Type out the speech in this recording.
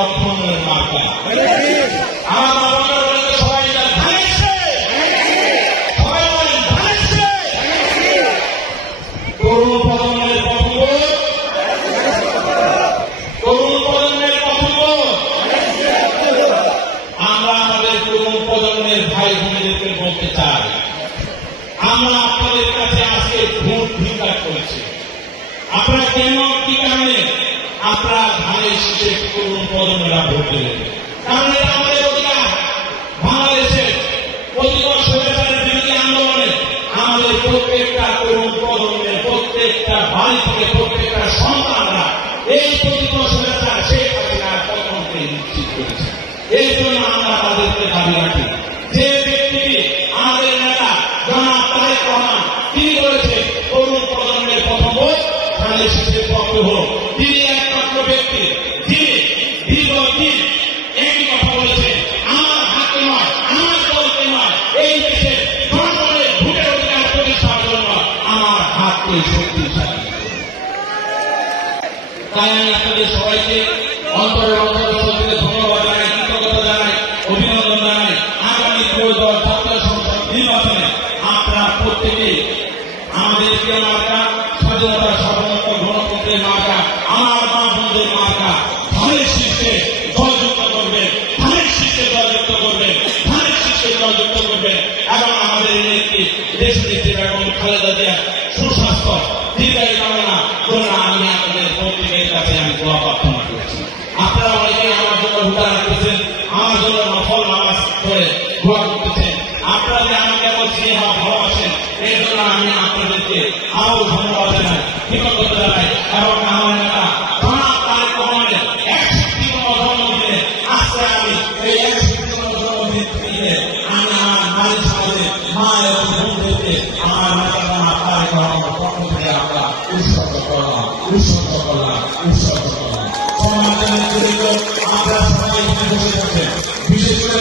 অর্থনের মার্কা। আমার বাবা বলে সবাই ধানেছে, সবাই বলেন ধানেছে। তরুণ প্রজন্মের পথবোধ, তরুণ প্রজন্মের পথবোধ। আমরা আমাদের তরুণ প্রজন্মের ভাই বোনেদেরকে বলতে চাই, আমরা আপনাদের কাছে আজকে ভোট ভিক্ষা করেছি। আপনারা কেন, কি কারণে আপনারা ধানের শীষে তরুণ প্রজন্মেরা ভোট দেবেন? কারণ এটা আমাদের অধিকার। বাংলাদেশের প্রতিবর্ষ স্বৈরাচারের বিরোধী আন্দোলনে আমাদের প্রত্যেকটা তরুণ প্রজন্মের প্রত্যেকটা বাড়ি থেকে প্রত্যেকটা সন্তানরা এই প্রতিবর্ষ স্বৈরাচার শেখ হাসিনার পতনকে নিশ্চিত করেছে। এই জন্য আমরা তাদেরকে দাবি রাখি, যে ব্যক্তি আমাদের নেতা জনাব তারেক রহমান তিনি করেছে তরুণ প্রজন্মের পথবোধ, ধানের শীষের পক্ষ হোক। তিনি একমাত্র ব্যক্তি যিনি দীর্ঘদিন একই কথা বলেছেন, আমার হাতে নয়, আমার দলকে নয়, এই দেশে জনগণের ভোটের অধিকার প্রতিষ্ঠার জন্য আমার হাতকে শক্তিশালী। তাই আমি আপনাদের সবাইকে অন্তরের অন্তর থেকে ধন্যবাদ জানাই, কৃতজ্ঞতা জানাই, অভিনন্দন জানাই। আগামী ত্রয়োদশ জাতীয় সংসদ নির্বাচনে আপনারা প্রত্যেকেই আমাদের প্রিয় মার্কা, স্বাধীনতা সার্বভৌমত্ব গণতন্ত্রের মার্কা, আমার মা বোনদের মার্কা, ধানের শীর্ষে জয়যুক্ত করবেন, ধানের শীর্ষে জয়যুক্ত করবেন, ধানের শীর্ষে জয়যুক্ত করবেন। এবং আমাদের নেত্রী দেশনেত্রী বেগম খালেদা জিয়ার সুস্বাস্থ্য দীর্ঘায়ু কামনা করে আমি আপনাদের প্রত্যেকের কাছে আমি দোয়া প্রার্থনা করছি। আপনারা অনেকেই আমার জন্য ভোটা রাখতেছেন, আমার জন্য নফল নামাজ করে দোয়া করতেছেন। আপনারা যে আমাকে এত স্নেহ ভালোবাসেন, এই জন্য আমি আপনাদেরকে আরো ধন্যবাদ জানাই, কৃতজ্ঞতা জানাই। এবং আমার নেতা জনাব তারেক রহমানের 61তম জন্মদিনে আজকে আমি এই 61তম জন্মদিনে আমি আমার নারী সমাজে মা এবং বোনদেরকে আমার নেতা জনাব তারেক রহমানের পক্ষ থেকে আমরা উৎসর্গ করলাম। সমাজের আমরা সবাই বসে থাকছেন, বিশেষ করে